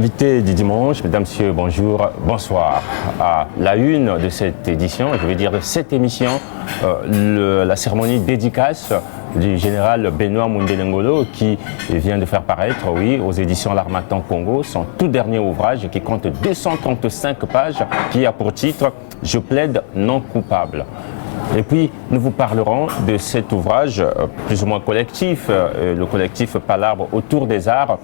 Invité du dimanche, mesdames, messieurs, bonjour, bonsoir. À la une de cette édition, je veux dire de cette émission, la cérémonie dédicace du général Benoît Mundele Ngolo qui vient de faire paraître, oui, aux éditions L'Harmattan Congo, son tout dernier ouvrage qui compte 235 pages, qui a pour titre « Je plaide non coupable ». Et puis, nous vous parlerons de cet ouvrage plus ou moins collectif, le collectif Palabre autour des arts.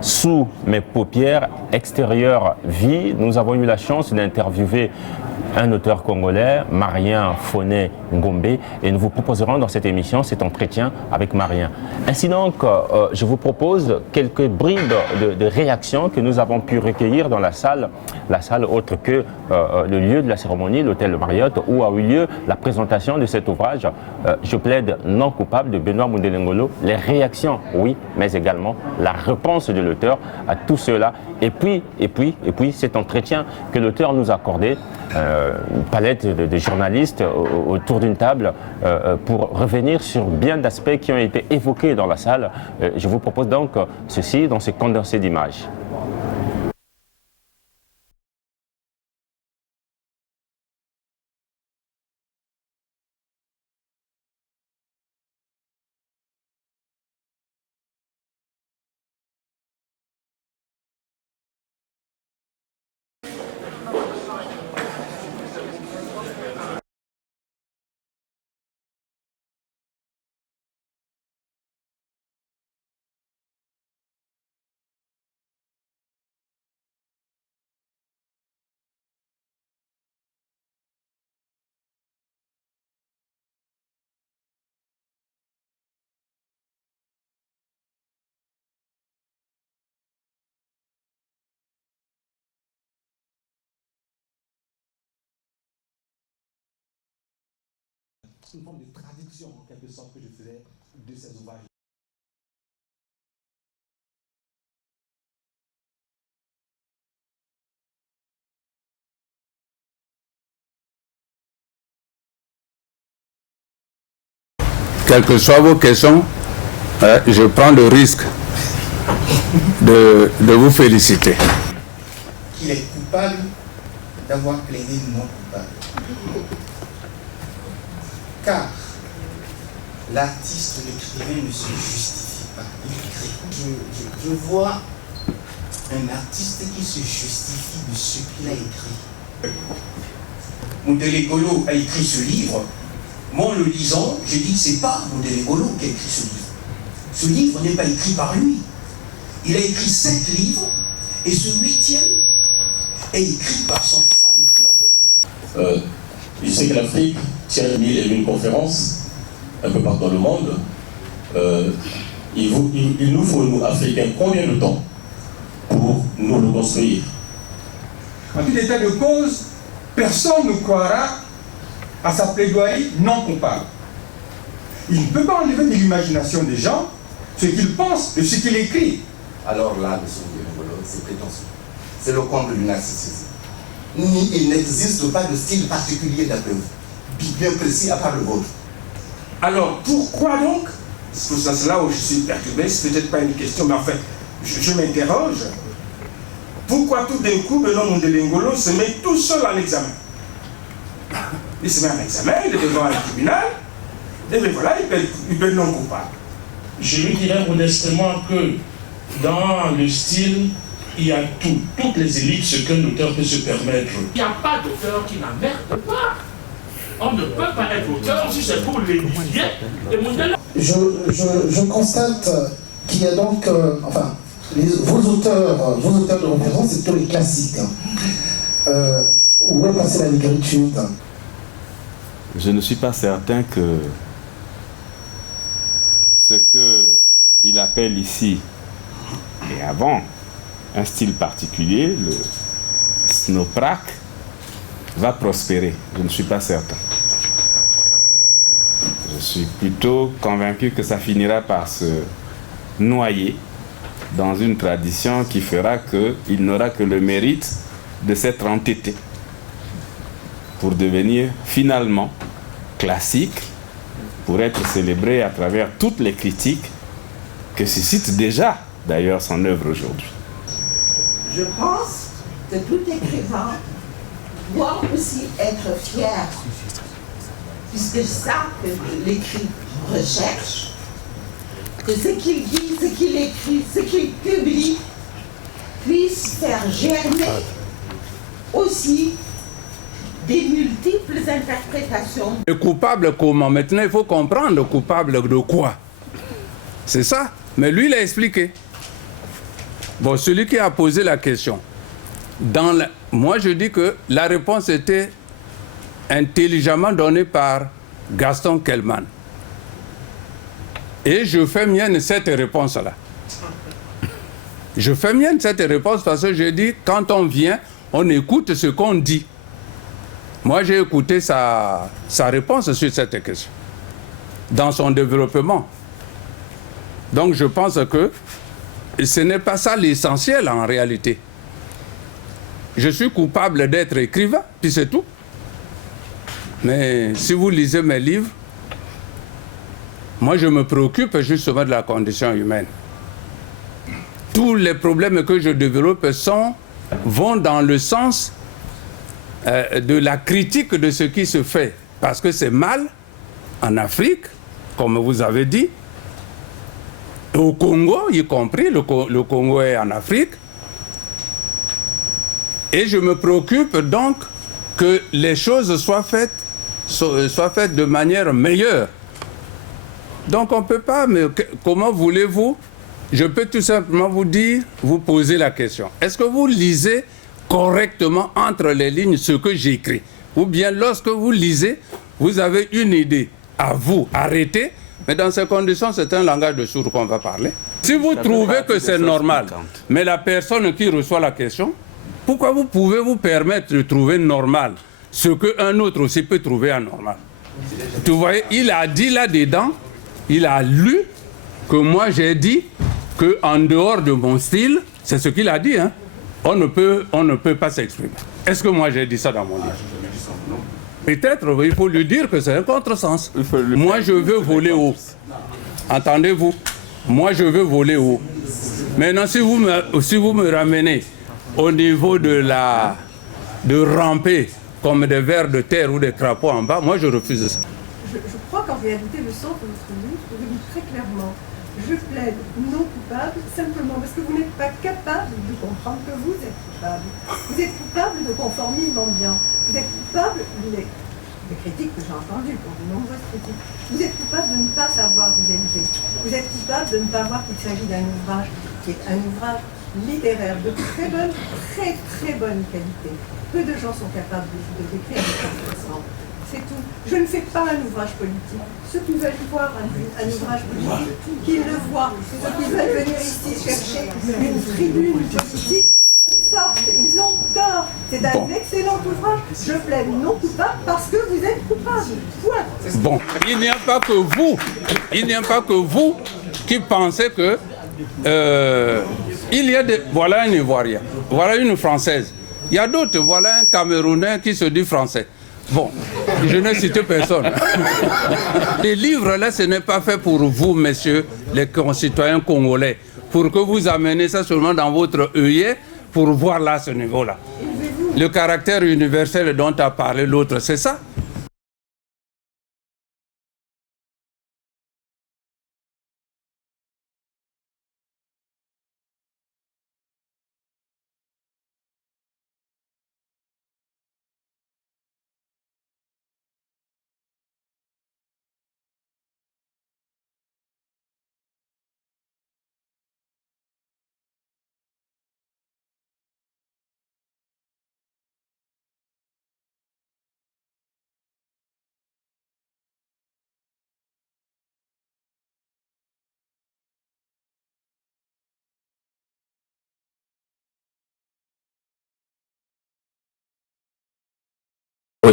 Sous mes paupières, extérieure vie, nous avons eu la chance d'interviewer un auteur congolais, Marien Foné Ngombe, et nous vous proposerons dans cette émission cet entretien avec Marien. Ainsi donc, je vous propose quelques bribes de réactions que nous avons pu recueillir dans la salle autre que le lieu de la cérémonie, l'hôtel Marriott, où a eu lieu la présentation de cet ouvrage, Je plaide non coupable de Benoît Mundele Ngolo. Les réactions, oui, mais également la réponse de l'auteur à tout cela. Et puis, cet entretien que l'auteur nous a accordé, une palette de journalistes autour d'une table pour revenir sur bien d'aspects qui ont été évoqués dans la salle. Je vous propose donc ceci dans ce condensé d'images. Une forme de traduction en quelque sorte que je faisais de ces ouvrages. Quelles que soient vos questions, je prends le risque de vous féliciter. Qu'il est coupable d'avoir plaidé non coupable. Car l'artiste, l'écrivain ne se justifie pas, il crée. Je vois un artiste qui se justifie de ce qu'il a écrit. Mundele Ngolo a écrit ce livre. Moi, en le lisant, je dis que ce n'est pas Mundele Ngolo qui a écrit ce livre. Ce livre n'est pas écrit par lui. Il a écrit 7 livres et ce 8e est écrit par son fan club. Je sais que l'Afrique tient 1001 conférences un peu partout dans le monde. Il nous faut, nous, Africains, combien de temps pour nous reconstruire? En tout état de cause, personne ne croira à sa plaidoirie non coupable. Il ne peut pas enlever de l'imagination des gens ce qu'ils pensent de ce qu'il écrit. Alors là, M. Ngolo, c'est prétentieux. C'est le comble du narcissisme. Il n'existe pas de style particulier d'après vous, bien précis à part le vôtre. Alors pourquoi donc, c'est là où je suis perturbé, c'est peut-être pas une question, mais en fait, je m'interroge, pourquoi tout d'un coup Benoît Mundele Ngolo se met tout seul en examen? Il se met en examen, il est devant un tribunal, et bien voilà, il peut non coupable. Je lui dirais modestement que dans le style, il y a tout, toutes les élites, ce qu'un auteur peut se permettre. Il n'y a pas d'auteur qui n'emmerde pas. On ne peut pas être auteur si c'est pour l'édifier. Je constate qu'il y a donc, vos auteurs de référence, c'est tous les classiques. Où est passée la négritude? Je ne suis pas certain que ce qu'il appelle ici et avant un style particulier, le snowprack, va prospérer. Je ne suis pas certain. Je suis plutôt convaincu que ça finira par se noyer dans une tradition qui fera qu'il n'aura que le mérite de s'être entêté pour devenir finalement classique, pour être célébré à travers toutes les critiques que suscite déjà d'ailleurs son œuvre aujourd'hui. Je pense que tout écrivain doit aussi être fier, puisque c'est ça que l'écrit recherche, que ce qu'il dit, ce qu'il écrit, ce qu'il publie puisse faire germer aussi des multiples interprétations. Le coupable comment? Maintenant, il faut comprendre le coupable de quoi. C'est ça. Mais lui, il a expliqué. Bon, celui qui a posé la question, moi je dis que la réponse était intelligemment donnée par Gaston Kelman. Et je fais mienne cette réponse-là. Je fais mienne cette réponse parce que je dis, quand on vient, on écoute ce qu'on dit. Moi, j'ai écouté sa réponse sur cette question, dans son développement. Donc, je pense que ce n'est pas ça l'essentiel en réalité. Je suis coupable d'être écrivain, puis c'est tout. Mais si vous lisez mes livres, moi, je me préoccupe justement de la condition humaine. Tous les problèmes que je développe vont dans le sens de la critique de ce qui se fait. Parce que c'est mal en Afrique, comme vous avez dit, au Congo, y compris, le Congo est en Afrique. Et je me préoccupe donc que les choses soient faites de manière meilleure. Donc on ne peut pas, mais comment voulez-vous? Je peux tout simplement vous dire, vous poser la question. Est-ce que vous lisez correctement entre les lignes ce que j'écris? Ou bien lorsque vous lisez, vous avez une idée à vous, arrêtez, mais dans ces conditions, c'est un langage de sourd qu'on va parler. Si vous trouvez que c'est normal, mais la personne qui reçoit la question, pourquoi vous pouvez vous permettre de trouver normal ce qu'un autre aussi peut trouver anormal? Tu vois, il a dit là-dedans, il a lu que moi j'ai dit qu'en dehors de mon style, c'est ce qu'il a dit, hein, on ne peut pas s'exprimer. Est-ce que moi j'ai dit ça dans mon livre? Peut-être il faut lui dire que c'est un contresens. Moi je veux voler haut. Entendez-vous? Moi je veux voler haut. Maintenant si vous me ramenez au niveau de ramper comme des vers de terre ou des crapauds en bas, moi je refuse ça. Je crois qu'en réalité le sens de votre livre, vous le dites très clairement. Je plaide non coupable simplement parce que vous n'êtes pas capable de comprendre que vous êtes coupable. Vous êtes coupable de conformisme ambiant. Vous êtes coupable, les critiques que j'ai entendues, pour de nombreuses critiques, vous êtes coupable de ne pas savoir vous élever. Vous êtes coupable de ne pas voir qu'il s'agit d'un ouvrage qui est un ouvrage littéraire de très bonne qualité. Peu de gens sont capables de décrire des choses. C'est tout. Je ne fais pas un ouvrage politique. Ceux qui veulent voir un ouvrage politique, qu'ils le voient. Ceux qui veulent venir ici chercher une tribune politique, sortent. Ils ont tort. C'est un excellent ouvrage. Je plaide non coupable parce que vous êtes coupable. Point. Bon, il n'y a pas que vous qui pensez que voilà un Ivoirien, voilà une Française. Il y a d'autres, voilà un Camerounais qui se dit français. Bon, je n'ai cité personne. Les livres, là, ce n'est pas fait pour vous, messieurs, les concitoyens congolais, pour que vous ameniez ça seulement dans votre œillet pour voir là ce niveau-là. Le caractère universel dont a parlé l'autre, c'est ça?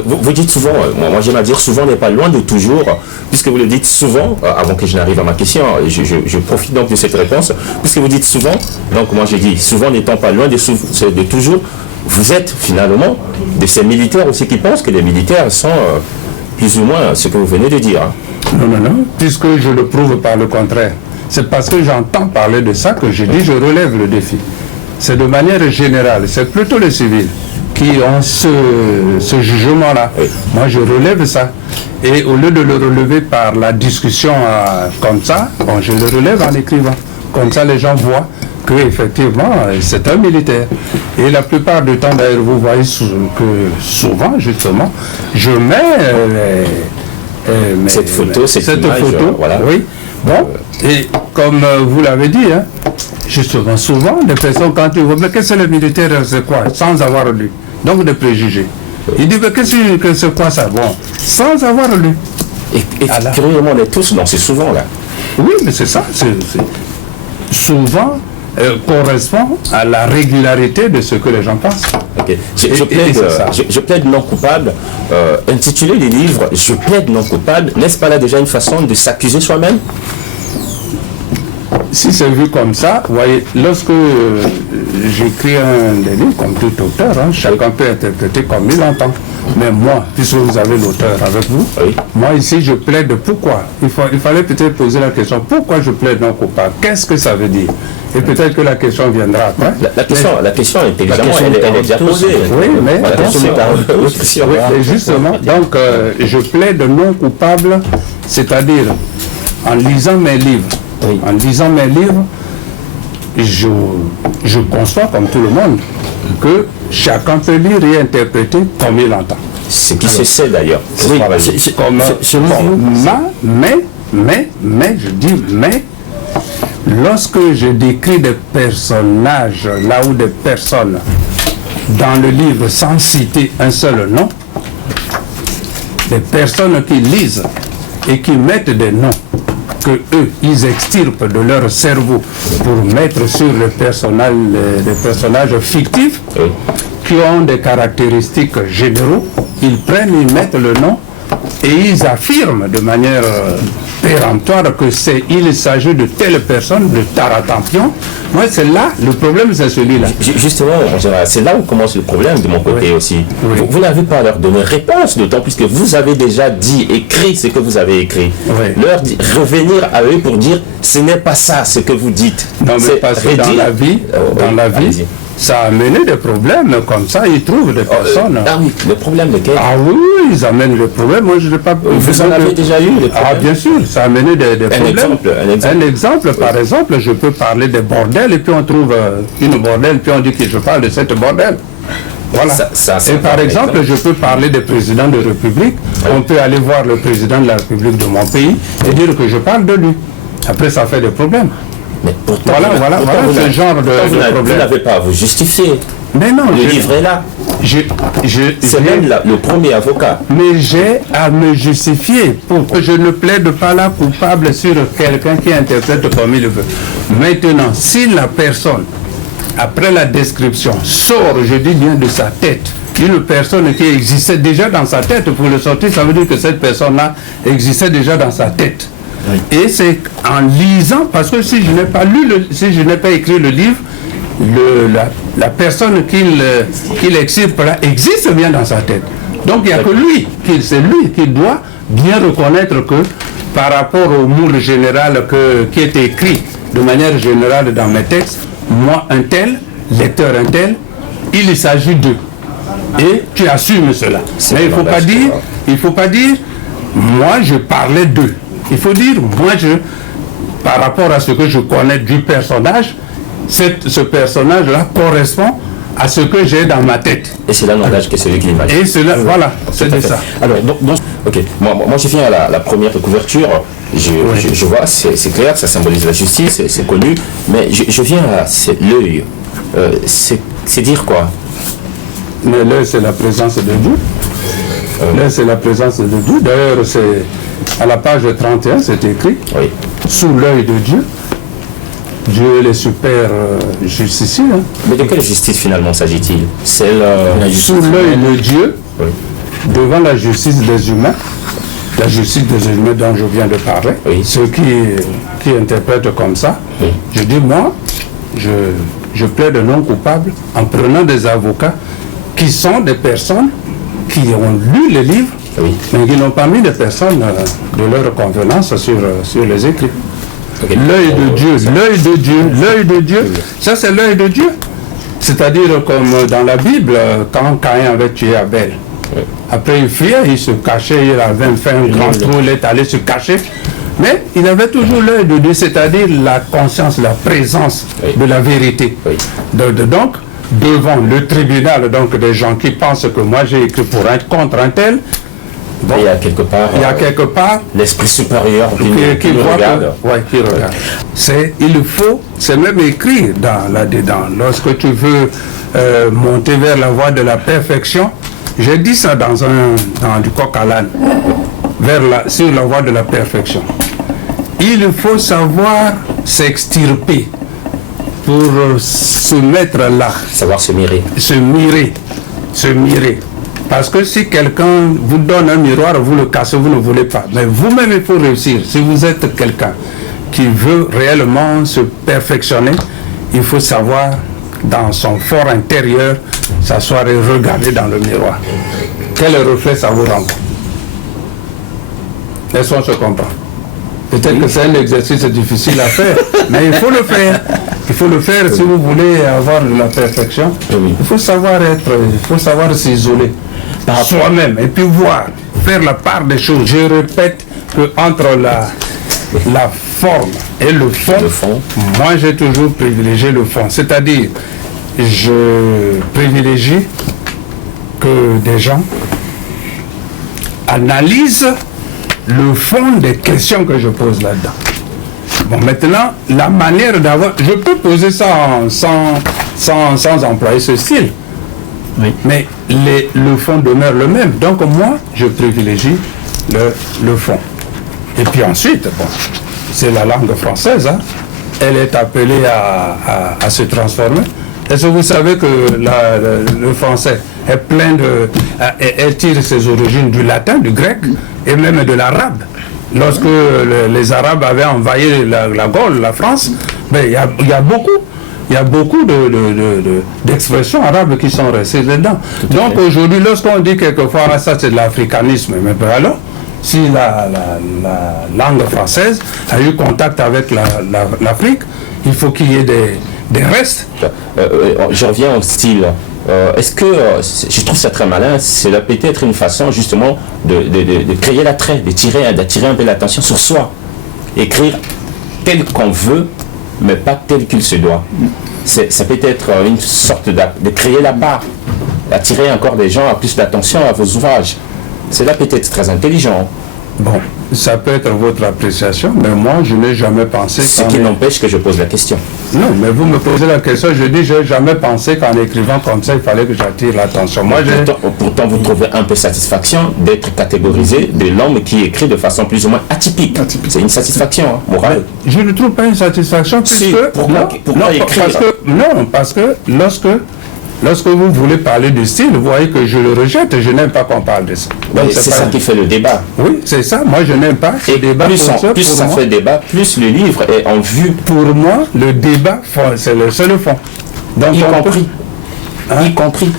Vous dites souvent, moi j'aime à dire souvent n'est pas loin de toujours, puisque vous le dites souvent, avant que je n'arrive à ma question, je profite donc de cette réponse, puisque vous dites souvent, donc moi j'ai dit souvent n'étant pas loin de toujours, vous êtes finalement de ces militaires aussi qui pensent que les militaires sont plus ou moins ce que vous venez de dire. Hein. Non, puisque je le prouve par le contraire. C'est parce que j'entends parler de ça que je dis je relève le défi. c'est de manière générale, c'est plutôt les civils qui ont ce jugement-là. Oui. Moi, je relève ça. Et au lieu de le relever par la discussion comme ça, bon, je le relève en écrivant. Comme ça, les gens voient qu'effectivement, c'est un militaire. Et la plupart du temps, d'ailleurs, vous voyez que souvent, justement, je mets cette photo, voilà. Oui. Bon, et comme vous l'avez dit, hein, justement, souvent, les personnes, quand ils voient, mais qu'est-ce que le militaire, c'est quoi? Sans avoir lu. Donc, des préjugés. Il dit, mais qu'est-ce que c'est quoi ça? Bon, sans avoir lu. Et curieusement, on est tous dans ces souvent-là. Oui, mais c'est ça. Souvent, correspond à la régularité de ce que les gens pensent. Okay. Je plaide non coupable. Intituler les livres « Je plaide non coupable », n'est-ce pas là déjà une façon de s'accuser soi-même? Si c'est vu comme ça, vous voyez, lorsque j'écris un des livres, comme tout auteur, hein, chacun peut interpréter comme il entend. Mais moi, puisque vous avez l'auteur avec vous, oui. Moi ici je plaide pourquoi. Il fallait peut-être poser la question, pourquoi je plaide non coupable? Qu'est-ce que ça veut dire? Et peut-être que la question viendra après. La question intelligemment, elle est déjà posée. Oui, mais justement, donc je plaide non coupable, c'est-à-dire en lisant mes livres. Oui. En lisant mes livres, je conçois comme tout le monde que chacun peut lire et interpréter comme il entend. Ce qui se sait d'ailleurs. Oui, mais, lorsque je décris des personnages, là où des personnes, dans le livre sans citer un seul nom, des personnes qui lisent et qui mettent des noms, que eux, ils extirpent de leur cerveau pour mettre sur des personnages fictifs qui ont des caractéristiques généraux, ils prennent, ils mettent le nom et ils affirment de manière péremptoire que il s'agit de telle personne, de Taratampion. Moi, c'est là, le problème, c'est celui-là. Justement, c'est là où commence le problème de mon côté aussi. Oui. Vous n'avez pas à leur donner réponse, d'autant plus que vous avez déjà dit, écrit ce que vous avez écrit. Oui. Revenir à eux pour dire, ce n'est pas ça ce que vous dites. Non, mais parce que dans la vie, ça a amené des problèmes comme ça, ils trouvent des personnes. Ah oui, le problème de quel? Ah oui, ils amènent des problèmes. Moi, je n'ai pas. Vous en avez déjà eu des problèmes? Ah, bien sûr, ça a amené des problèmes. Un exemple, par exemple, je peux parler des bordels et puis on trouve une bordel, puis on dit que je parle de cette bordel. Voilà. Et par exemple, je peux parler des présidents de République. Oui. On peut aller voir le président de la République de mon pays et dire que je parle de lui. Après, ça fait des problèmes. Mais pourtant, voilà ce genre de problème. Vous n'avez pas à vous justifier. Mais non, le livre est là. C'est même le premier avocat. Mais j'ai à me justifier pour que je ne plaide pas la coupable sur quelqu'un qui interprète comme il veut. Maintenant, si la personne, après la description, sort, je dis bien de sa tête, une personne qui existait déjà dans sa tête, pour le sortir, ça veut dire que cette personne-là existait déjà dans sa tête. Oui. Et c'est en lisant, parce que si je n'ai pas écrit le livre, la personne qu'il extirpe là existe bien dans sa tête. Donc il n'y a que lui, c'est lui qui doit bien reconnaître que par rapport au moule général qui est écrit de manière générale dans mes textes, moi un tel, lecteur un tel, il s'agit d'eux. Et tu assumes cela. Mais il ne faut pas dire, moi je parlais d'eux. Il faut dire, moi, par rapport à ce que je connais du personnage, ce personnage-là correspond à ce que j'ai dans ma tête. Et c'est là l'engage que celui qui l'imagine. Et cela, voilà, c'est de ça. Alors, ok, moi je viens à la première couverture, je vois, c'est clair, ça symbolise la justice, c'est connu, mais je viens à l'œil. C'est dire quoi? L'œil, c'est la présence de Dieu. L'œil, c'est la présence de Dieu. D'ailleurs, c'est à la page 31, c'est écrit, oui. Sous l'œil de Dieu, Dieu est le super justicier. Hein. Mais de quelle justice finalement s'agit-il? Sous l'œil de Dieu, oui. Devant la justice des humains, la justice des humains dont je viens de parler, oui. Ceux qui interprètent comme ça, oui. Je dis moi, je plaide non coupable en prenant des avocats qui sont des personnes qui ont lu les livres, oui. Mais qui n'ont pas mis des personnes de leur convenance sur les écrits. Okay. L'œil de Dieu, l'œil de Dieu, l'œil de Dieu, ça c'est l'œil de Dieu. C'est-à-dire comme dans la Bible, quand Caïn avait tué Abel. Après il fuyait, il se cachait, il avait fait un grand trou, il est allé se cacher. Mais il avait toujours l'œil de Dieu, c'est-à-dire la conscience, la présence de la vérité. Donc, devant le tribunal donc, des gens qui pensent que moi j'ai écrit pour un contre un tel, bon, il y a quelque part, l'esprit supérieur qui regarde. Qui regarde. C'est même écrit là-dedans. Lorsque tu veux monter vers la voie de la perfection, j'ai dit ça dans du coq à l'âne, sur la voie de la perfection. Il faut savoir s'extirper pour se mettre là. Savoir se mirer. Se mirer. Parce que si quelqu'un vous donne un miroir, vous le cassez, vous ne voulez pas. Mais vous-même, il faut réussir. Si vous êtes quelqu'un qui veut réellement se perfectionner, il faut savoir, dans son fort intérieur, s'asseoir et regarder dans le miroir. Quel reflet ça vous rend? Est-ce qu'on se comprend? Peut-être que c'est un exercice difficile à faire, mais il faut le faire. Il faut le faire si vous voulez avoir de la perfection. Il faut savoir s'isoler soi-même et puis voir, faire la part des choses. Je répète que entre la forme et le fond, moi j'ai toujours privilégié le fond. C'est-à-dire, je privilégie que des gens analysent le fond des questions que je pose là-dedans. Bon, maintenant, la manière d'avoir... Je peux poser ça sans employer ce style. Oui. Mais le fond demeure le même. Donc moi, je privilégie le fond. Et puis ensuite, bon, c'est la langue française. Hein. Elle est appelée à se transformer. Est-ce que vous savez que le français est plein de... Elle tire ses origines du latin, du grec et même de l'arabe. Lorsque les Arabes avaient envahi la Gaule, la France, il y a beaucoup d'expressions arabes qui sont restées dedans. Donc aujourd'hui, lorsqu'on dit quelquefois ça c'est de l'africanisme, mais alors, si la langue française a eu contact avec l'Afrique, il faut qu'il y ait des restes. Je reviens au style. Est-ce que, je trouve ça très malin, c'est peut-être une façon justement de créer l'attrait, d'attirer un peu l'attention sur soi. Écrire tel qu'on veut, mais pas tel qu'il se doit. Ça peut être une sorte de créer la barre, attirer encore des gens à plus d'attention à vos ouvrages. C'est là peut-être très intelligent. Bon, ça peut être votre appréciation, mais moi, je n'ai jamais pensé... Ce qui n'empêche que je pose la question. Non, mais vous me posez la question, je dis, je n'ai jamais pensé qu'en écrivant comme ça, il fallait que j'attire l'attention. Pourtant, vous trouvez un peu satisfaction d'être catégorisé de l'homme qui écrit de façon plus ou moins atypique. C'est une satisfaction morale. Mais je ne trouve pas une satisfaction, puisque... Pourquoi écrire? Parce que lorsque vous voulez parler du style, vous voyez que je le rejette, je n'aime pas qu'on parle de ça. C'est ça qui fait le débat. Oui, c'est ça, moi je n'aime pas ce débat. Plus ça fait débat, plus le livre est en vue. Pour moi, le débat, c'est le seul fond. Donc, y compris.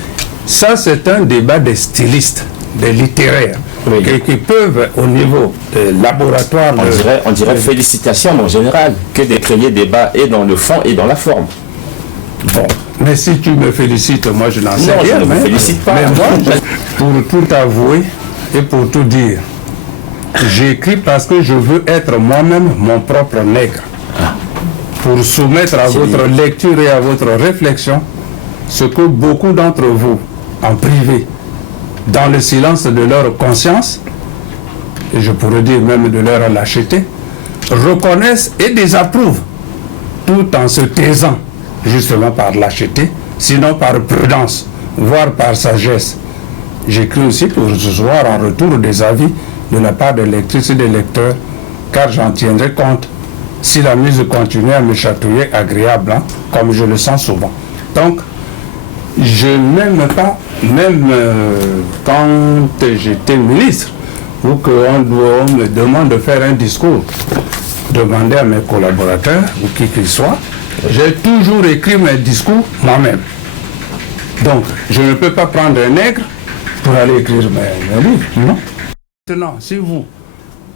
Ça, c'est un débat des stylistes, des littéraires, qui peuvent, au niveau des laboratoires... On dirait félicitations en général, que de créer débat et dans le fond et dans la forme. Bon, mais si tu me félicites, moi je n'en sais rien. Non, je ne me félicite pas. Mais moi, pour tout avouer et pour tout dire, j'écris parce que je veux être moi-même mon propre nègre. Pour soumettre à votre lecture et à votre réflexion ce que beaucoup d'entre vous, en privé, dans le silence de leur conscience, et je pourrais dire même de leur lâcheté, reconnaissent et désapprouvent, tout en se taisant. Justement par lâcheté, sinon par prudence, voire par sagesse. J'écris aussi pour recevoir en retour des avis de la part des lectrices et des lecteurs, car j'en tiendrai compte si la muse continue à me chatouiller agréable, hein, comme je le sens souvent. Donc, je n'aime pas, même quand j'étais ministre, ou qu'on me demande de faire un discours, demander à mes collaborateurs, ou qui qu'ils soient, j'ai toujours écrit mes discours moi-même. Donc, je ne peux pas prendre un nègre pour aller écrire mes livres, non? Maintenant, si vous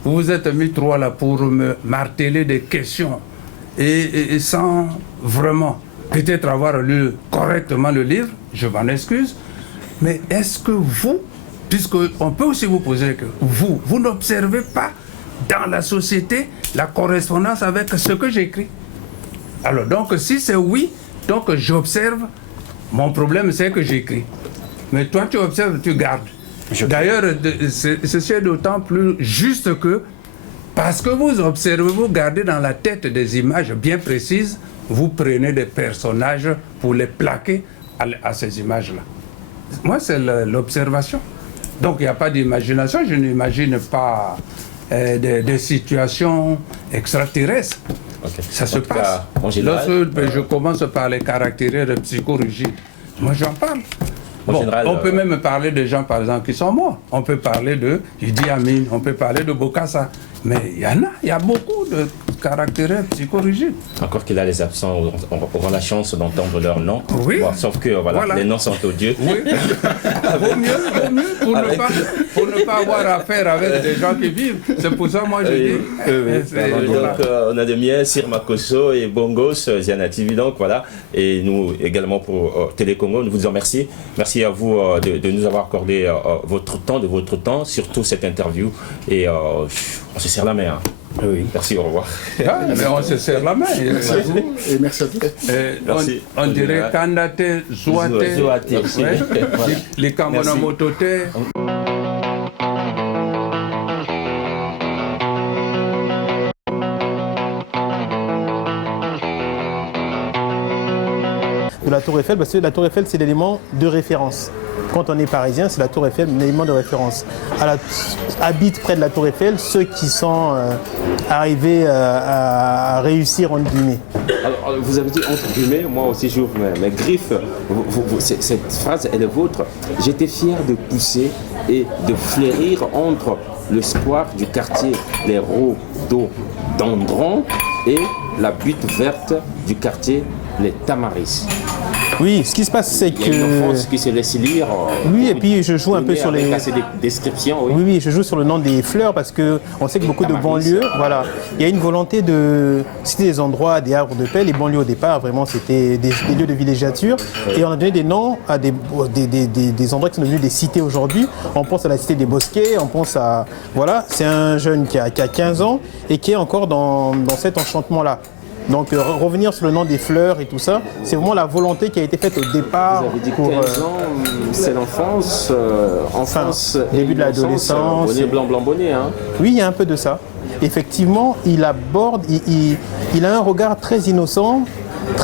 vous êtes mis trois là pour me marteler des questions et sans vraiment peut-être avoir lu correctement le livre, je m'en excuse, mais est-ce que vous, puisqu'on peut aussi vous poser que vous n'observez pas dans la société la correspondance avec ce que j'écris? Alors donc si c'est oui, donc j'observe, mon problème c'est que j'écris. Mais toi tu observes, tu gardes. D'ailleurs, ceci est d'autant plus juste que, parce que vous observez, vous gardez dans la tête des images bien précises, vous prenez des personnages pour les plaquer à ces images-là. Moi, c'est l'observation. Donc, il n'y a pas d'imagination. Je n'imagine pas des situations extraterrestres. Okay. Ça se passe. Lorsque je commence par les caractères psychorigides, moi, j'en parle. Bon, on peut même parler de gens, par exemple, qui sont morts. On peut parler de Idi Amin, on peut parler de Bokassa. Mais il y a beaucoup de caractères psychorigides. Encore qu'il a les absents auront la chance d'entendre leur nom. Oui. Bon, sauf que voilà, les noms sont odieux. Oui. Vaut mieux pour ne pas avoir affaire avec des gens qui vivent. C'est pour ça moi je dis. Donc on a des miens, Sir Makosso et Bongos, Ziana TV, donc voilà. Et nous également pour Télé Congo, nous vous disons merci. Merci à vous de nous avoir accordé de votre temps, surtout cette interview. Et on se serre la main. Hein. Oui, merci, au revoir. Ah, mais on se serre la main. Merci à vous et merci à tous. On dirait Kandate, Zouate, les Kamonamotote. De la Tour Eiffel, parce que la Tour Eiffel, c'est l'élément de référence. Quand on est parisien, c'est la Tour Eiffel, l'élément de référence. Habitent près de la Tour Eiffel ceux qui sont arrivés à réussir, entre guillemets. Alors, vous avez dit entre guillemets, moi aussi j'ouvre mes griffes. Cette phrase, elle est vôtre. J'étais fier de pousser et de fleurir entre le square du quartier des Rhododendrons et la butte verte du quartier Les Tamaris. Oui, ce qui se passe, c'est que... Il y a une enfance qui se laisse lire. Oui, et puis je joue un peu sur les... Des descriptions, oui. Oui, je joue sur le nom des fleurs parce qu'on sait que beaucoup de banlieues, voilà, il y a une volonté de citer des endroits, des arbres de paix. Les banlieues au départ, vraiment, c'était des lieux de villégiature. Et on a donné des noms à des endroits qui sont devenus des cités aujourd'hui. On pense à la cité des Bosquets, on pense à... Voilà, c'est un jeune qui a 15 ans et qui est encore dans cet enchantement-là. Donc revenir sur le nom des fleurs et tout ça, c'est vraiment la volonté qui a été faite au départ. Vous avez dit 15 ans, c'est l'enfance, début de l'adolescence. Bonnet blanc, blanc, bonnet. Hein. Oui, il y a un peu de ça. Effectivement, il aborde, il a un regard très innocent,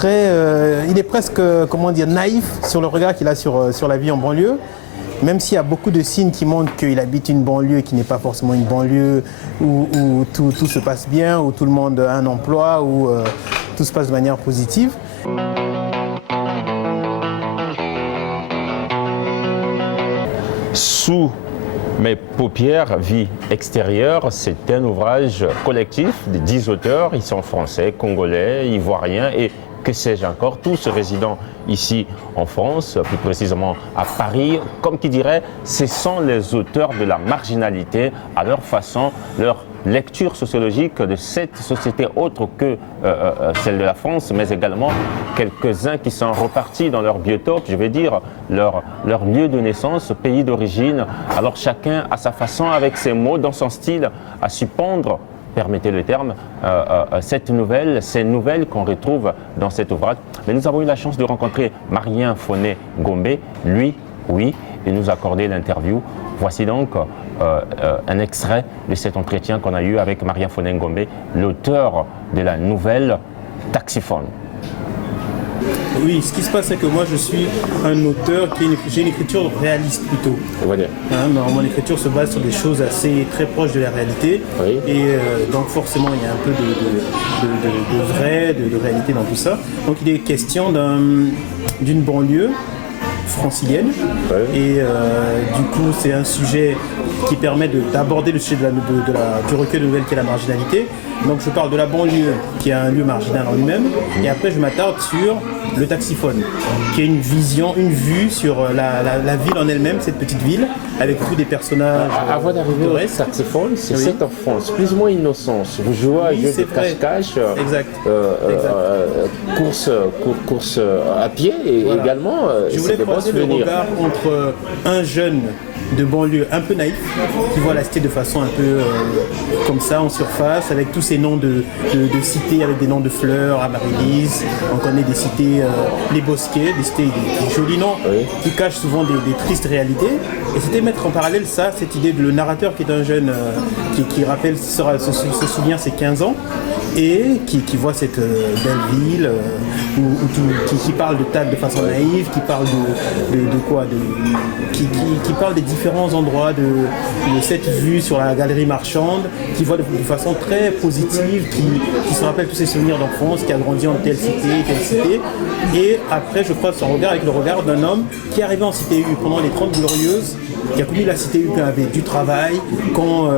il est presque, comment dire, naïf sur le regard qu'il a sur la vie en banlieue. Même s'il y a beaucoup de signes qui montrent qu'il habite une banlieue qui n'est pas forcément une banlieue, où tout se passe bien, où tout le monde a un emploi, où tout se passe de manière positive. Sous mes paupières, vie extérieure, c'est un ouvrage collectif de 10 auteurs. Ils sont français, congolais, ivoiriens et que sais-je encore, tous résidant ici en France, plus précisément à Paris. Comme qui dirait, ce sont les auteurs de la marginalité à leur façon, leur lecture sociologique de cette société autre que celle de la France, mais également quelques-uns qui sont repartis dans leur biotope, je vais dire, leur lieu de naissance, pays d'origine. Alors chacun à sa façon, avec ses mots, dans son style, a su pondre, permettez le terme, ces nouvelles qu'on retrouve dans cet ouvrage. Mais nous avons eu la chance de rencontrer Marien Foné Gombe. Lui, oui, il nous a accordé l'interview. Voici donc un extrait de cet entretien qu'on a eu avec Marien Foné Gombe, l'auteur de la nouvelle Taxiphone. Oui, ce qui se passe, c'est que moi, je suis un auteur j'ai une écriture réaliste plutôt. Mon écriture se base sur des choses très proches de la réalité. Oui. Et donc, forcément, il y a un peu de vrai, de réalité dans tout ça. Donc, il est question d'une banlieue francilienne. Ouais. Et du coup, c'est un sujet qui permet d'aborder le sujet du recueil de nouvelles qui est la marginalité. Donc je parle de la banlieue, qui est un lieu marginal en lui-même, et après je m'attarde sur le taxiphone, qui est une vue sur la ville en elle-même, cette petite ville, avec tous des personnages. Avant d'arriver au taxiphone, c'est cette enfance, plus ou moins innocence. Vous jouez à un jeu de cache-cache, course à pied, et également, je voulais croiser le regard entre un jeune de banlieue un peu naïf, qui voit la cité de façon un peu comme ça, en surface, avec tous ces noms de cités, avec des noms de fleurs, Amaryllis, on connaît des cités, les Bosquets, des cités, des jolis noms, qui cachent souvent des tristes réalités. Et c'était mettre en parallèle ça, cette idée de le narrateur qui est un jeune, qui rappelle, se souvient ses 15 ans, et qui voit cette belle ville, qui parle de Tag de façon naïve, qui parle qui parle des différents endroits de cette vue sur la galerie marchande, qui voit de façon très positive, qui se rappelle tous ses souvenirs d'enfance, qui a grandi en telle cité. Et après, je croise son regard avec le regard d'un homme qui est arrivé en cité U pendant les 30 glorieuses, qui a connu la cité U avec du travail, quand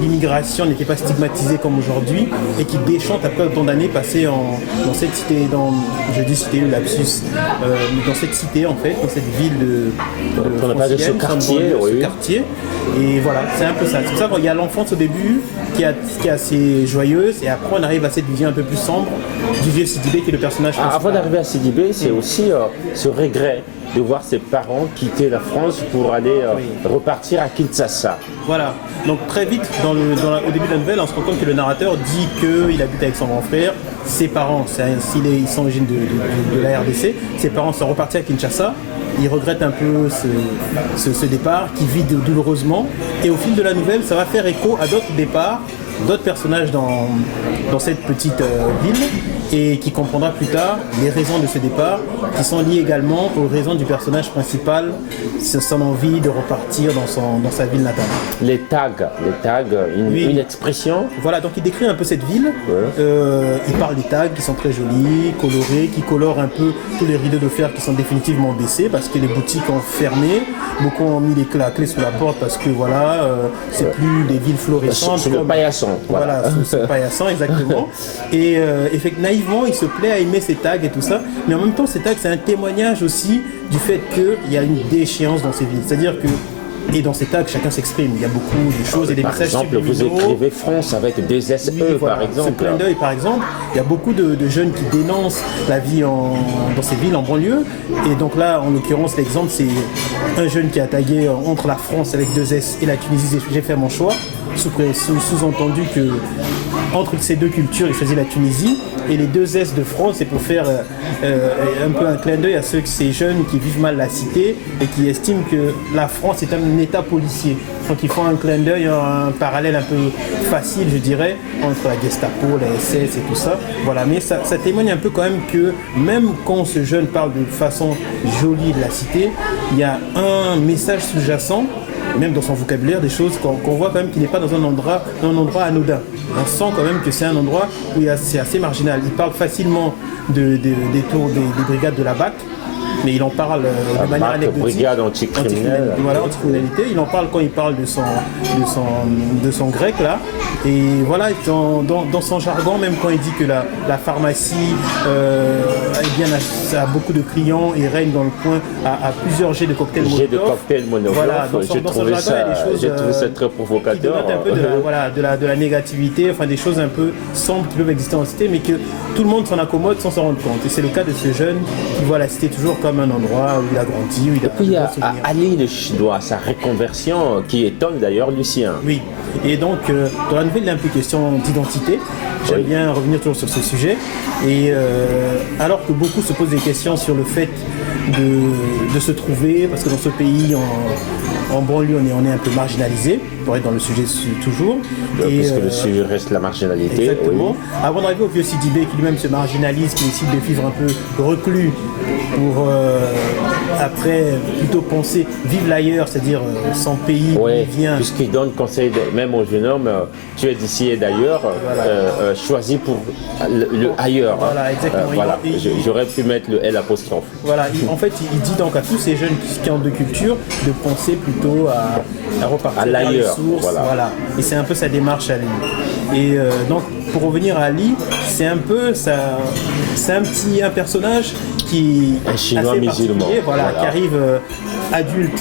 l'immigration n'était pas stigmatisée comme aujourd'hui, et qui déchante après autant d'années passées dans cette cité, je dis cité U, lapsus, dans cette cité en fait, dans cette ville de ce quartier. Et voilà, c'est un peu ça. C'est pour ça qu'il y a l'enfance au début qui est assez joyeuse, et après on arrive à cette vision un peu plus sombre du vieux Sidibé qui est le personnage principal. Avant d'arriver à Sidibé, c'est aussi ce regret de voir ses parents quitter la France pour aller repartir à Kinshasa. Voilà, donc très vite, au début de la nouvelle, on se rend compte que le narrateur dit qu'il habite avec son grand frère, ses parents, ils sont origines de la RDC, ses parents sont repartis à Kinshasa, il regrette un peu ce départ qui vit douloureusement, et au fil de la nouvelle, ça va faire écho à d'autres départs, d'autres personnages dans cette petite ville, et qui comprendra plus tard les raisons de ce départ, qui sont liées également aux raisons du personnage principal, son envie de repartir dans sa ville natale. Les tags, une expression. Voilà, donc il décrit un peu cette ville. Il parle des tags qui sont très jolis, colorés, qui colorent un peu tous les rideaux de fer qui sont définitivement baissés parce que les boutiques ont fermé. Beaucoup ont mis la clé sous la porte parce que voilà, c'est plus des villes florissantes. C'est le paillasson. Voilà, c'est le paillasson, exactement. Et effectivement, naïvement, il se plaît à aimer ces tags et tout ça. Mais en même temps, ces tags, c'est un témoignage aussi du fait qu'il y a une déchéance dans ces villes. C'est-à-dire que, et dans ces tags, chacun s'exprime. Il y a beaucoup de choses et des messages subliminaux. Par exemple, vous écrivez France avec des SE, voilà, par exemple. Ce clin d'œil, par exemple, il y a beaucoup de jeunes qui dénoncent la vie dans ces villes, en banlieue. Et donc là, en l'occurrence, l'exemple, c'est un jeune qui a tagué entre la France avec 2 S et la Tunisie. J'ai fait mon choix. Sous-entendu que entre ces deux cultures, il choisit la Tunisie, et les 2 S de France, c'est pour faire un peu un clin d'œil à ces jeunes qui vivent mal la cité et qui estiment que la France est un état policier. Donc ils font un clin d'œil, un parallèle un peu facile, je dirais, entre la Gestapo, la SS et tout ça. Voilà, mais ça témoigne un peu quand même que même quand ce jeune parle de façon jolie de la cité, il y a un message sous-jacent, même dans son vocabulaire, des choses qu'on voit quand même qu'il n'est pas dans un endroit anodin. On sent quand même que c'est un endroit où c'est assez marginal. Il parle facilement des brigades de la BAC, mais il en parle de manière anecdotique. Brigade anticriminelle. Voilà, anticriminalité. Il en parle quand il parle de son grec là. Et voilà, dans son jargon, même quand il dit que la pharmacie a beaucoup de clients et règne dans le coin à plusieurs jets de cocktails Molotov. Voilà, j'ai trouvé ça très provocateur. Qui dénote un peu de la négativité, enfin des choses un peu sombres qui peuvent exister en cité, mais que tout le monde s'en accommode sans s'en rendre compte. Et c'est le cas de ce jeune qui voit la cité toujours comme un endroit où il a grandi, où il a puis il y a Ali le Chidois, sa reconversion qui étonne d'ailleurs Lucien. Oui, et donc dans la nouvelle il y a un peu question d'identité. J'aime bien revenir toujours sur ce sujet. Et alors que beaucoup se posent des questions sur le fait de se trouver, parce que dans ce pays, en banlieue, on est un peu marginalisé, pour être dans le sujet toujours. Parce que le sujet reste la marginalité. Exactement. Oui. Avant d'arriver au vieux Sidibé, qui lui-même se marginalise, qui décide de vivre un peu reclus pour après plutôt penser vivre l'ailleurs, c'est-à-dire son pays où il vient. Puisqu'il donne conseil même aux jeunes hommes, tu es d'ici et d'ailleurs, choisis pour le ailleurs. Voilà, exactement. Voilà. J'aurais pu mettre le L apostrophe. Voilà, en fait, il dit donc à tous ces jeunes qui ont deux cultures de penser plutôt à repartir à l'ailleurs. vers les sources. Voilà. Et c'est un peu sa démarche à lui. Et donc, pour revenir à Ali, c'est un personnage qui un Chinois assez musulman, particulier, voilà, qui arrive adulte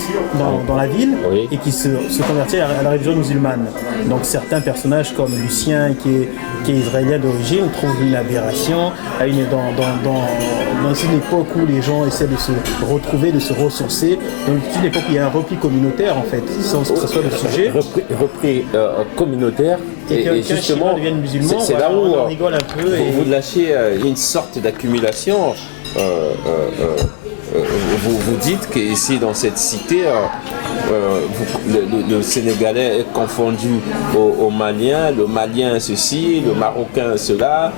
dans la ville et qui se convertit à la religion musulmane. Donc certains personnages comme Lucien, qui est israélien d'origine, trouvent une aberration dans une époque où les gens essaient de se retrouver, de se ressourcer. Donc c'est une époque où il y a un repli communautaire en fait, sans que ce soit le sujet. Repli communautaire. Et justement, c'est là où on rigole un peu. Vous lâchez une sorte d'accumulation. Vous dites qu'ici dans cette cité, le Sénégalais est confondu au Malien, le Malien ceci, le Marocain cela.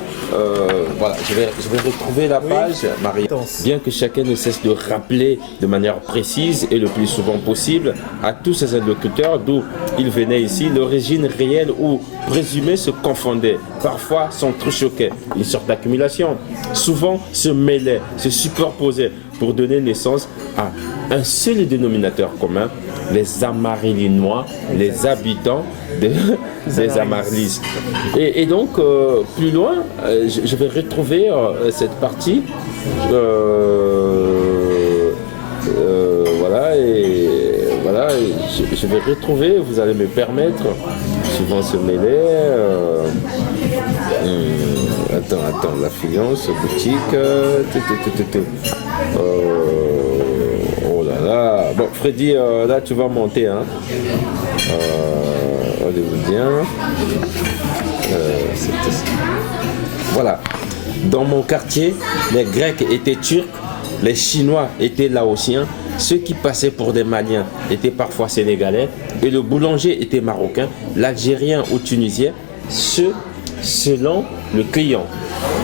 Voilà, je vais retrouver la page, Marie. Bien que chacun ne cesse de rappeler de manière précise et le plus souvent possible à tous ses interlocuteurs d'où ils venaient ici, l'origine réelle ou présumée se confondait, parfois s'entrechoquait, une sorte d'accumulation, souvent se mêlait, se superposait pour donner naissance à un seul dénominateur commun, les Amarylinois, les habitants des Amarlis. Et donc, plus loin, je vais retrouver cette partie. Voilà, je vais retrouver, vous allez me permettre, souvent se mêler. Attends, l'affluence, boutique. Oh là là. Bon, Freddy, là tu vas monter, hein. Hollywoodien. Voilà. Dans mon quartier, les Grecs étaient Turcs, les Chinois étaient Laotiens, ceux qui passaient pour des Maliens étaient parfois Sénégalais, et le boulanger était Marocain, l'Algérien ou Tunisien, selon le client.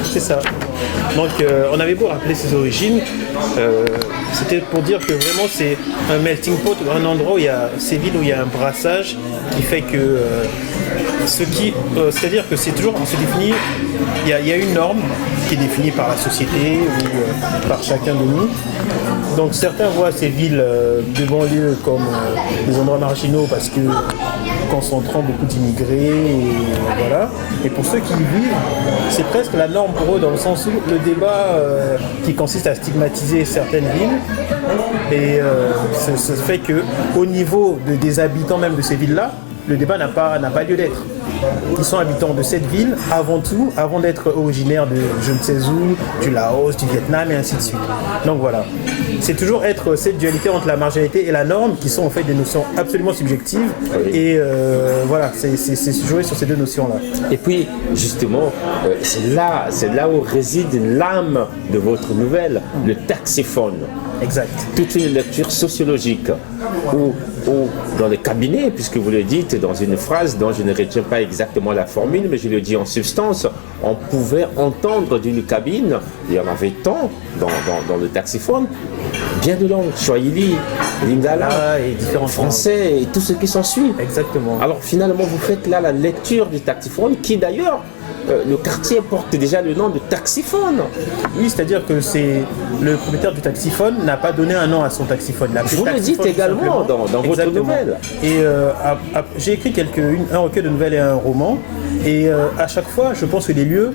C'est ça. Donc on avait beau rappeler ses origines, c'était pour dire que vraiment c'est un melting pot, un endroit où il y a ces villes où il y a un brassage qui fait que c'est-à-dire que c'est toujours, on se définit, il y a une norme qui est définie par la société ou par chacun de nous. Donc certains voient ces villes de banlieue comme des endroits marginaux parce que concentrant beaucoup d'immigrés et voilà. Et pour ceux qui y vivent, c'est presque la norme pour eux dans le sens où le débat qui consiste à stigmatiser certaines villes et ça fait que au niveau des habitants même de ces villes-là, le débat n'a pas lieu d'être. Ils sont habitants de cette ville avant tout, avant d'être originaires de je ne sais où, du Laos, du Vietnam et ainsi de suite. Donc voilà. C'est toujours être cette dualité entre la marginalité et la norme qui sont en fait des notions absolument subjectives. Oui. Et voilà, c'est jouer sur ces deux notions-là. Et puis justement, c'est là où réside l'âme de votre nouvelle, le taxiphone. Exact. Toute une lecture sociologique où dans les cabinets, puisque vous le dites dans une phrase dont je ne retiens pas exactement la formule, mais je le dis en substance, on pouvait entendre d'une cabine, il y en avait tant dans le taxiphone, bien de langues, Swahili, Lingala, et différents français et tout ce qui s'ensuit. Exactement. Alors finalement, vous faites là la lecture du taxiphone qui d'ailleurs, le quartier porte déjà le nom de taxiphone. Oui, c'est-à-dire que c'est le propriétaire du taxiphone n'a pas donné un nom à son taxiphone. Vous le dites également dans votre nouvelle. Et j'ai écrit un recueil de nouvelles et un roman. Et à chaque fois, je pense que les lieux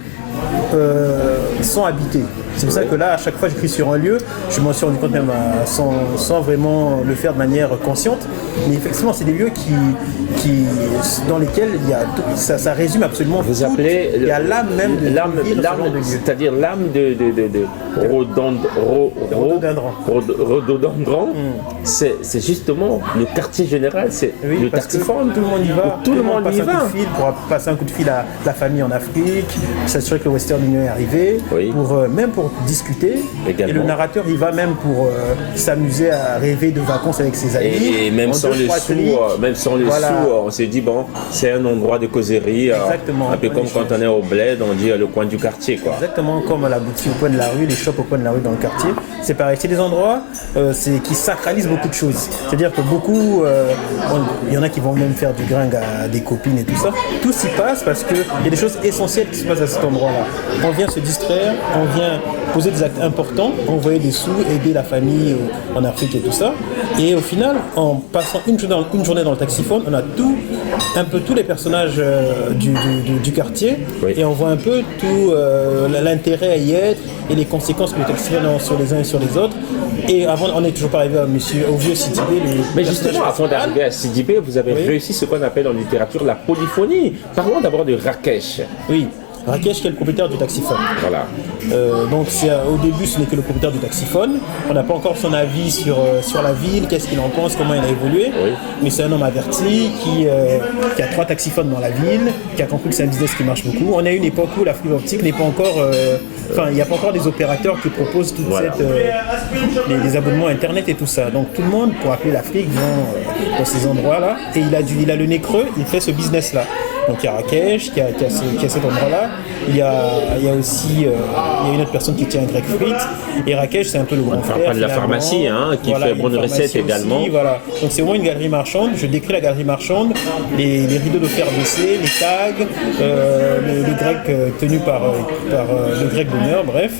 sont habités. C'est pour ça que là, à chaque fois que j'écris sur un lieu, je m'en suis rendu compte même sans vraiment le faire de manière consciente. Mais effectivement, c'est des lieux dans lesquels il y a tout, ça résume absolument. Vous appelez il y a l'âme même de l'âme, c'est-à-dire l'âme de rhododendron. C'est justement le quartier général, c'est le taxiphone. Tout le monde y va. Tout le monde y va. Pour passer un coup de fil à la famille en Afrique, s'assurer que le Western Union est arrivé, même pour discuter. Également. Et le narrateur, il va même pour s'amuser à rêver de vacances avec ses amis. Et même sans les sous, on s'est dit, bon, c'est un endroit de causerie. Exactement. Un peu comme quand on est au bled, on dit le coin du quartier, quoi. Exactement, comme la boutique au coin de la rue, les shops au coin de la rue dans le quartier. C'est pareil, c'est des endroits qui sacralisent beaucoup de choses. C'est-à-dire que beaucoup, il y en a qui vont même faire du gringue à des copines et tout ça. Tout s'y passe parce qu'il y a des choses essentielles qui se passent à cet endroit-là. On vient se distraire frères, on vient poser des actes importants, envoyer des sous, aider la famille en Afrique et tout ça. Et au final, en passant une journée dans le taxiphone, on a un peu tous les personnages du quartier, et on voit un peu tout l'intérêt à y être et les conséquences que le taxiphone a sur les uns et sur les autres. Et avant, on n'est toujours pas arrivé au vieux Sidibé. Mais justement, avant d'arriver à Sidibé, vous avez réussi ce qu'on appelle en littérature la polyphonie. Parlons d'abord de Rakesh. Oui. Rakesh qui est le propriétaire du taxiphone. Voilà. Donc au début ce n'est que le propriétaire du taxiphone. On n'a pas encore son avis sur la ville, qu'est-ce qu'il en pense, comment il a évolué. Oui. Mais c'est un homme averti qui a 3 taxiphones dans la ville, qui a compris que c'est un business qui marche beaucoup. On a une époque où la fibre optique n'est pas encore... il n'y a pas encore des opérateurs qui proposent toute les abonnements internet et tout ça. Donc tout le monde, pour appeler l'Afrique, vont dans ces endroits-là. Et il a le nez creux, il fait ce business-là. Donc il y a Rakesh qui a cet endroit-là. Il y a aussi une autre personne qui tient un grec frites. Et Rakesh, c'est un peu le grand frère. On parle de la pharmacie, qui fait bonne recette également. Aussi, voilà. Donc c'est vraiment une galerie marchande. Je décris la galerie marchande, les rideaux de fer baissés, les tags, le grec tenu par le grec d'honneur, bref,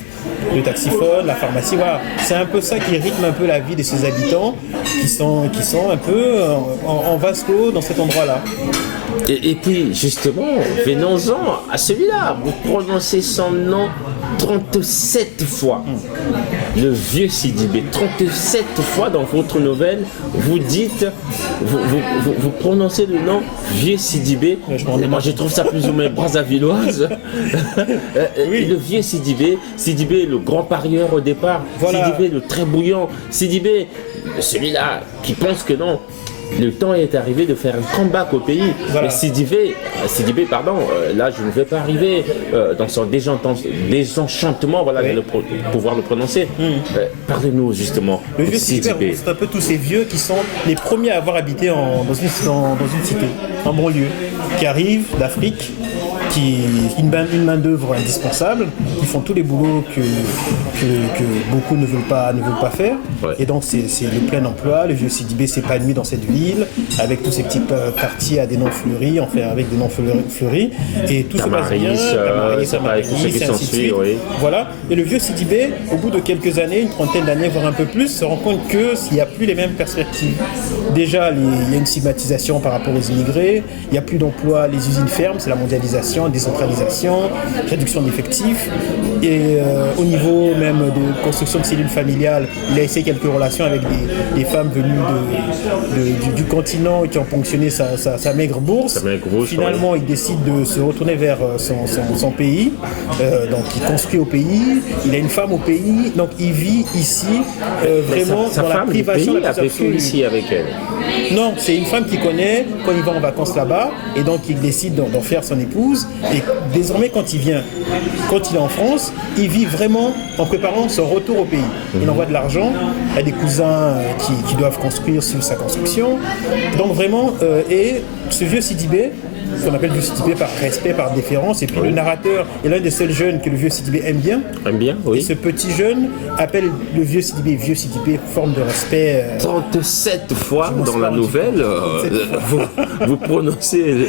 le taxiphone, la pharmacie. Voilà. C'est un peu ça qui rythme un peu la vie de ses habitants qui sont un peu en vase clos dans cet endroit-là. Et puis, justement, venons-en à celui-là. Vous prononcez son nom 37 fois. Le vieux Sidibé. 37 fois dans votre nouvelle, vous dites, vous prononcez le nom vieux Sidibé. Moi, je trouve ça plus ou moins brassavilloise. Oui. Le vieux Sidibé. Sidibé, le grand parieur au départ. Voilà. Sidibé, le très bouillant. Sidibé, celui-là qui pense que non. Le temps est arrivé de faire un comeback au pays. Voilà. Mais Sidibé, là je ne vais pas arriver dans son désenchantement, voilà, de pouvoir le prononcer. Parlez-nous justement. Le vieux Sidibé, c'est un peu tous ces vieux qui sont les premiers à avoir habité dans une cité, en banlieue, qui arrivent d'Afrique, qui une main d'œuvre indispensable, qui font tous les boulots que beaucoup ne veulent pas faire. Ouais. Et donc c'est le plein emploi. Le vieux Sidibé s'épanouit dans cette ville avec tous ces petits quartiers à des noms fleuris, enfin avec des noms fleuris, et tout se passe bien. Tamaris, ainsi de suite. Oui. Voilà. Et le vieux Sidibé, au bout de quelques années, une trentaine d'années, voire un peu plus, se rend compte que s'il n'y a plus les mêmes perspectives. Déjà, il y a une stigmatisation par rapport aux immigrés. Il n'y a plus d'emploi. Les usines ferment, c'est la mondialisation, décentralisation, réduction d'effectifs. Et au niveau même de construction de cellules familiales, il a essayé quelques relations avec des femmes venues du continent qui ont ponctionné sa maigre bourse. Finalement, il décide de se retourner vers son pays. Donc, il construit au pays. Il a une femme au pays. Donc, il vit ici vraiment dans la privation la plus absolue. Ici avec elle. Non, c'est une femme qu'il connaît quand il va en vacances là-bas. Et donc, il décide d'en faire son épouse. Et désormais, quand il est en France, il vit vraiment en préparant son retour au pays. Il envoie de l'argent à des cousins qui doivent construire sur sa construction. Donc vraiment, et ce vieux Sidibé, qu'on appelle vieux Sidibé par respect, par déférence, et puis le narrateur est l'un des seuls jeunes que le vieux Sidibé aime bien. Oui. Et ce petit jeune appelle le vieux Sidibé, forme de respect. 37 fois dans la nouvelle, vous prononcez le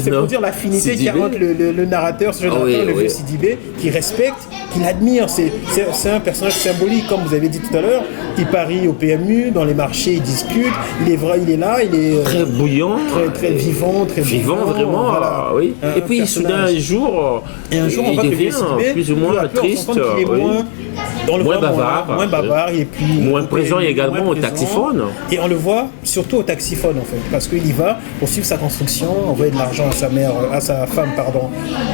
c'est nom pour dire l'affinité qu'il y a entre le narrateur, ce jeune narrateur, le vieux Sidibé, qui respecte, qu'il admire. C'est un personnage symbolique, comme vous avez dit tout à l'heure. Il parie au PMU, dans les marchés, il discute, il est vrai, il est là, il est très bouillant, très vivant, vraiment. Voilà. Oui. Et puis soudain un jour, il devient plus ou moins triste, moins bavard, et puis moins présent également au taxiphone. Et on le voit surtout au taxiphone en fait, parce qu'il y va pour suivre sa construction, envoyer de l'argent à sa femme,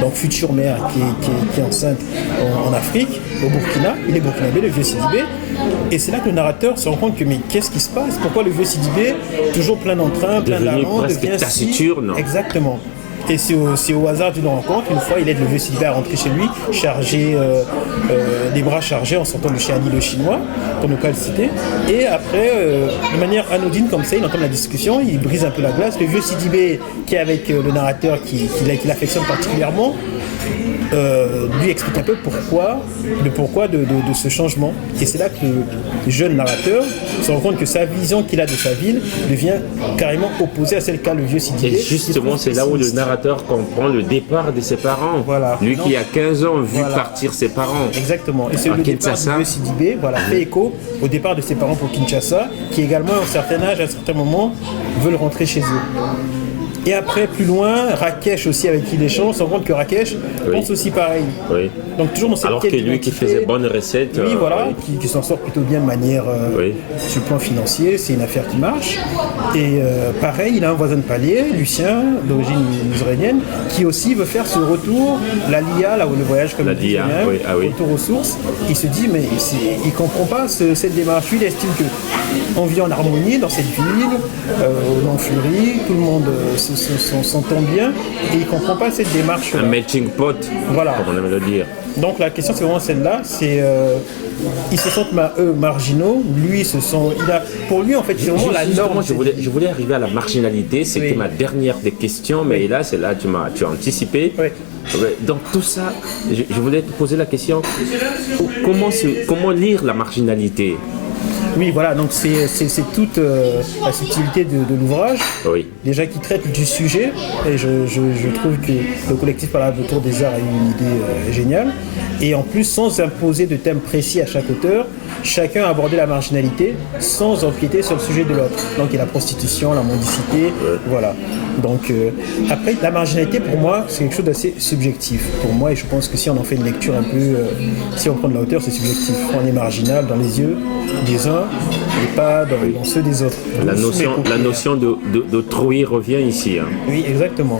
donc future mère qui est enceinte en Afrique, au Burkina. Il est burkinabé, le vieux Sidibé. Et c'est là que le narrateur se rend compte que mais qu'est-ce qui se passe? Pourquoi le vieux Sidibé, toujours plein d'entrain, plein d'allant, devient taciturne. Exactement. Et c'est au hasard d'une rencontre. Une fois, il aide le vieux Sidibé à rentrer chez lui, les bras chargés en sortant de chez Annie le Chinois, pour ne pas le citer. Et après, de manière anodine comme ça, il entend la discussion, il brise un peu la glace. Le vieux Sidibé, qui est avec le narrateur, qui l'affectionne particulièrement, lui explique un peu pourquoi de ce changement. Et c'est là que le jeune narrateur se rend compte que sa vision qu'il a de sa ville devient carrément opposée à celle qu'a le vieux Sidibé. Et justement, c'est là où le narrateur comprend le départ de ses parents. Voilà. Lui qui a 15 ans vu partir ses parents. Exactement. Et c'est le départ du vieux Sidibé, fait écho au départ de ses parents pour Kinshasa, qui également, à un certain âge, à un certain moment, veulent rentrer chez eux. Et après, plus loin, Rakesh aussi, avec qui il échange, on se rend compte que Rakesh pense aussi pareil. Oui. Donc toujours dans cette alors que lui qui faisait bonnes recettes. Lui, qui s'en sort plutôt bien de manière sur le plan financier, c'est une affaire qui marche. Et pareil, il a un voisin de palier, Lucien, d'origine israélienne, qui aussi veut faire ce retour, la LIA, là où le voyage comme retour aux sources. Il se dit, mais il ne comprend pas cette démarche. Lui, il estime qu'on vit en harmonie dans cette ville, dans Fleury, tout le monde s'entend bien, et il ne comprend pas cette démarche. Un melting pot, comme on aime le dire. Donc la question c'est vraiment celle-là, c'est ils se sentent marginaux, lui se sent, pour lui en fait c'est vraiment la norme. Je voulais arriver à la marginalité, c'était ma dernière des questions, mais là c'est là tu as anticipé. Donc tout ça, je voulais te poser la question, comment lire la marginalité? Oui, voilà, donc c'est toute la subtilité de l'ouvrage, déjà qui traite du sujet, et je trouve que le collectif Parole autour des arts a eu une idée géniale, et en plus sans imposer de thème précis à chaque auteur, chacun a abordé la marginalité sans empiéter sur le sujet de l'autre. Donc il y a la prostitution, la mendicité, voilà. Donc après, la marginalité pour moi c'est quelque chose d'assez subjectif pour moi, et je pense que si on en fait une lecture un peu, si on prend de la hauteur, c'est subjectif. On est marginal dans les yeux des uns et pas dans ceux des autres. La notion d'autrui revient ici. Hein. Oui, exactement.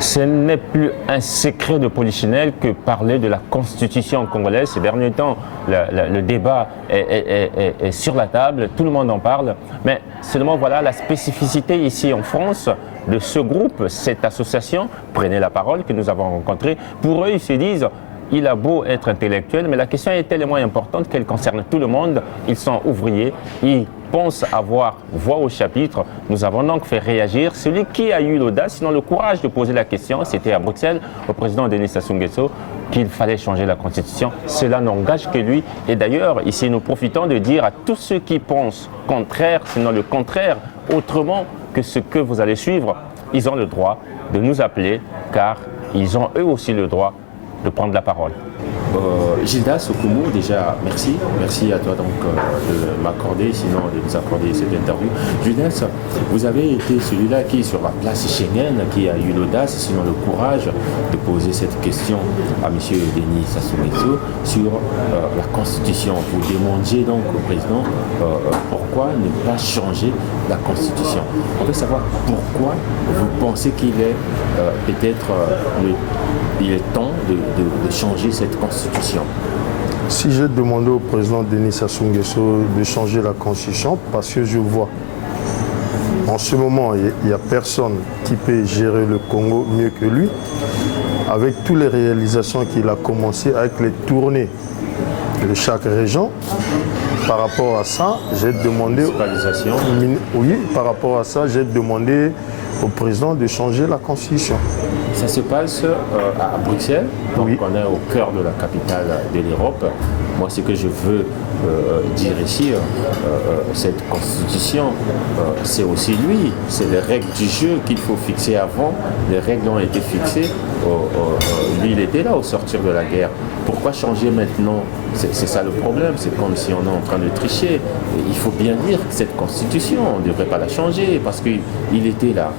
Ce n'est plus un secret de Polichinelle que parler de la Constitution congolaise. Ces derniers temps, le débat est sur la table, tout le monde en parle, mais seulement voilà la spécificité ici en France de ce groupe, cette association, Prenez la parole, que nous avons rencontrée. Pour eux, ils se disent, il a beau être intellectuel, mais la question est tellement importante qu'elle concerne tout le monde. Ils sont ouvriers, ils pensent avoir voix au chapitre. Nous avons donc fait réagir celui qui a eu l'audace, sinon le courage de poser la question, c'était à Bruxelles, au président Denis Sassou Nguesso, qu'il fallait changer la Constitution. Cela n'engage que lui. Et d'ailleurs, ici, nous profitons de dire à tous ceux qui pensent contraire, sinon le contraire, autrement que ce que vous allez suivre, ils ont le droit de nous appeler, car ils ont eux aussi le droit de prendre la parole. Gildas Okumu, déjà merci. Merci à toi donc de m'accorder, sinon de nous accorder cette interview. Gildas, vous avez été celui-là qui est sur la place Schengen, qui a eu l'audace, sinon le courage de poser cette question à M. Denis Sassou Nguesso sur la Constitution. Vous demandiez donc au président pourquoi ne pas changer la Constitution. On veut savoir pourquoi vous pensez qu'il est peut-être il est temps de changer cette Constitution. Si j'ai demandé au président Denis Sassou Nguesso de changer la Constitution, parce que je vois, en ce moment, il n'y a personne qui peut gérer le Congo mieux que lui, avec toutes les réalisations qu'il a commencé, avec les tournées de chaque région. Par rapport à ça, j'ai demandé... Oui, par rapport à ça, j'ai demandé au président de changer la Constitution. Ça se passe à Bruxelles, donc on est au cœur de la capitale de l'Europe. Moi, ce que je veux dire ici, cette Constitution, c'est aussi lui. C'est les règles du jeu qu'il faut fixer avant. Les règles ont été fixées. Lui, il était là au sortir de la guerre. Pourquoi changer maintenant? C'est ça le problème. C'est comme si on est en train de tricher. Et il faut bien dire que cette Constitution, on ne devrait pas la changer parce qu'il était là.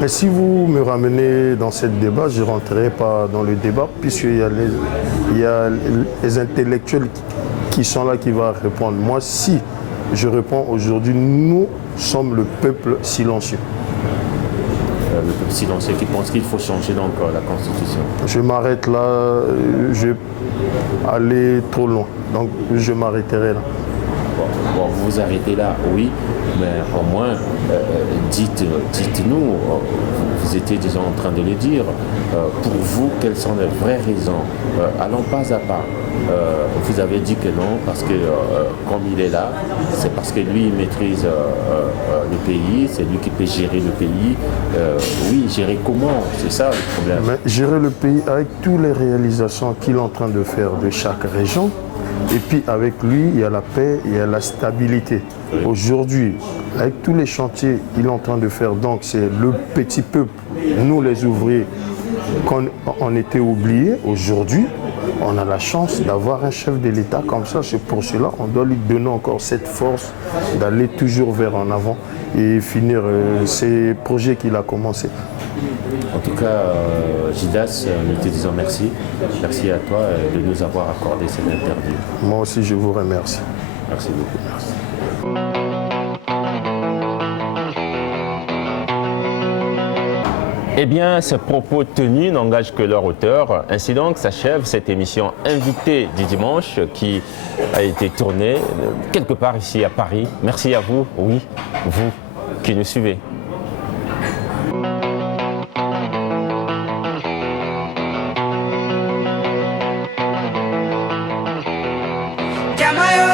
Mais si vous me ramenez dans ce débat, je ne rentrerai pas dans le débat puisqu'il y a les intellectuels qui sont là qui vont répondre. Moi, si je réponds aujourd'hui, nous sommes le peuple silencieux. Le peuple silencieux qui pense qu'il faut changer donc la Constitution. Je m'arrête là, je vais aller trop loin. Donc je m'arrêterai là. Bon. Bon, vous vous arrêtez là, oui, mais au moins, dites-nous, vous étiez déjà en train de le dire, pour vous, quelles sont les vraies raisons? Allons pas à pas. Vous avez dit que non, parce que comme il est là, c'est parce que lui, il maîtrise le pays, c'est lui qui peut gérer le pays. Oui, gérer comment? C'est ça le problème. Mais gérer le pays avec toutes les réalisations qu'il est en train de faire de chaque région. Et puis avec lui, il y a la paix, il y a la stabilité. Oui. Aujourd'hui, avec tous les chantiers qu'il est en train de faire, donc c'est le petit peuple, nous les ouvriers, qu'on était oubliés. Aujourd'hui, on a la chance d'avoir un chef de l'État comme ça. C'est pour cela qu'on doit lui donner encore cette force d'aller toujours vers en avant et finir ces projets qu'il a commencés. En tout cas, Gildas, nous te disons merci. Merci à toi de nous avoir accordé cette interview. Moi aussi, je vous remercie. Merci beaucoup. Merci. Eh bien, ces propos tenus n'engagent que leur auteur. Ainsi donc s'achève cette émission Invité du dimanche qui a été tournée quelque part ici à Paris. Merci à vous, oui, vous qui nous suivez. Llama